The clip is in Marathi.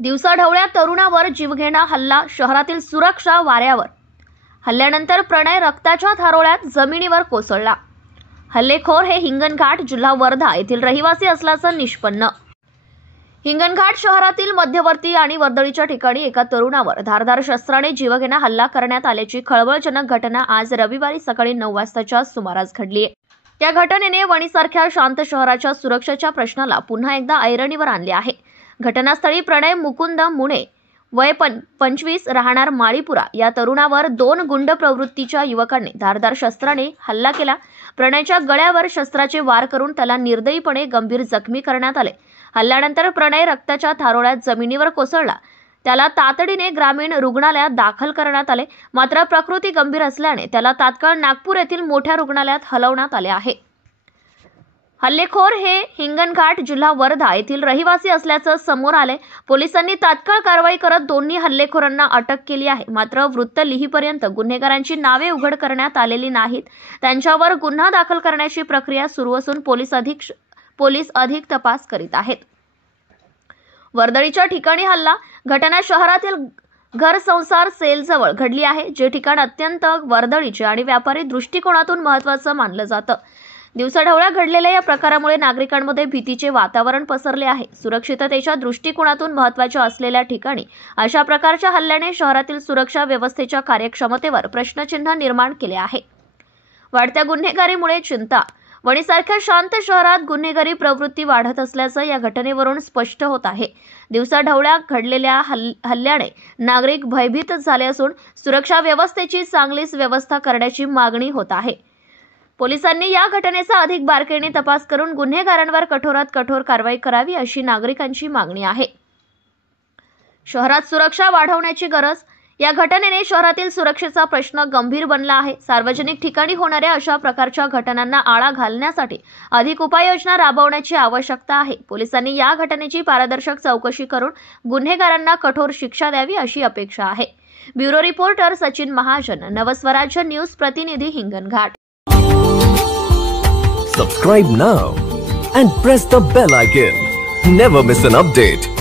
दिवसाढवळ्या तरुणावर जीवघेणा हल्ला, शहरातील सुरक्षा वाऱ्यावर. हल्ल्यानंतर प्रणय रक्ताच्या थारोळ्यात जमिनीवर कोसळला. हल्लेखोर हे हिंगणघाट, जिल्हा वर्धा येथील रहिवासी असल्याचं निष्पन्न. हिंगणघाट शहरातील मध्यवर्ती आणि वर्दळीच्या ठिकाणी एका तरुणावर धारदार शस्त्राने जीवघेणा हल्ला करण्यात आल्याची खळबळजनक घटना आज रविवारी सकाळी 9 वाजताच्या सुमारास घडली आहे. या घटनेने वणीसारख्या शांत शहराच्या सुरक्षेच्या प्रश्नाला पुन्हा एकदा ऐरणीवर आणले आहे. घटनास्थळी प्रणय मुकुंद मुणे वय 25 राहणार माळीपुरा या तरुणावर 2 गुंड प्रवृत्तीच्या युवकांनी धारदार शस्त्राने हल्ला केला. प्रणयच्या गळ्यावर शस्त्राचे वार करून त्याला निर्दयीपणे गंभीर जखमी करण्यात आले. हल्ल्यानंतर प्रणय रक्ताच्या थारोळ्यात जमिनीवर कोसळला. त्याला तातडीने ग्रामीण रुग्णालयात दाखल करण्यात आले. मात्र प्रकृती गंभीर असल्याने त्याला तात्काळ नागपूर येथील मोठ्या रुग्णालयात हलवण्यात आले आहे. हल्लेखोर हे हिंगणघाट, जिल्हा वर्धा येथील रहिवासी असल्याचं समोर आले. पोलिसांनी तात्काळ कारवाई करत दोन्ही हल्लेखोरांना अटक केली आहे. मात्र वृत्त लिहीपर्यंत गुन्हेगारांची नावे उघड करण्यात आलेली नाहीत. त्यांच्यावर गुन्हा दाखल करण्याची प्रक्रिया सुरू असून पोलीस अधिक तपास करीत आहेत. वर्दळीच्या ठिकाणी हल्ला घटना शहरातील घर-संसार सेलजवळ घडली आहे, जे ठिकाण अत्यंत वर्दळीचे आणि व्यापारी दृष्टिकोनातून महत्त्वाचं मानलं जातं. दिवसाढवळ्या घडलेल्या या प्रकारामुळे नागरिकांमध्ये भीतीचे वातावरण पसरले आहे. सुरक्षिततेच्या दृष्टिकोनातून महत्त्वाच्या असलेल्या ठिकाणी अशा प्रकारच्या हल्ल्याने शहरातील सुरक्षा व्यवस्थेच्या कार्यक्षमतेवर प्रश्नचिन्ह निर्माण केले आहे. वाढत्या गुन्हेगारीमुळे चिंता. वणीसारख्या शांत शहरात गुन्हेगारी प्रवृत्ती वाढत असल्याचं या घटनेवरून स्पष्ट होत आहे. दिवसाढवळ्या घडलेल्या हल्ल्याने नागरिक भयभीत झाले असून सुरक्षा व्यवस्थेची चांगलीच व्यवस्था करण्याची मागणी होत आहे. पोलिसांनी या घटनेचा अधिक बारकाईने तपास करून गुन्हेगारांवर कठोरात कठोर कारवाई करावी अशी नागरिकांची मागणी आहे. शहरात सुरक्षा वाढवण्याची गरज. या घटनेने शहरातील सुरक्षेचा प्रश्न गंभीर बनला आहे. सार्वजनिक ठिकाणी होणाऱ्या अशा प्रकारच्या घटनांना आळा घालण्यासाठी अधिक उपाययोजना राबवण्याची आवश्यकता आहे. पोलिसांनी या घटनेची पारदर्शक चौकशी करून गुन्हेगारांना कठोर शिक्षा द्यावी अशी अपेक्षा आहे. Bureau reporter Sachin Mahajan, Navswarajya news प्रतिनिधी, Hinganghat. Subscribe now and press the bell icon. Never miss an update.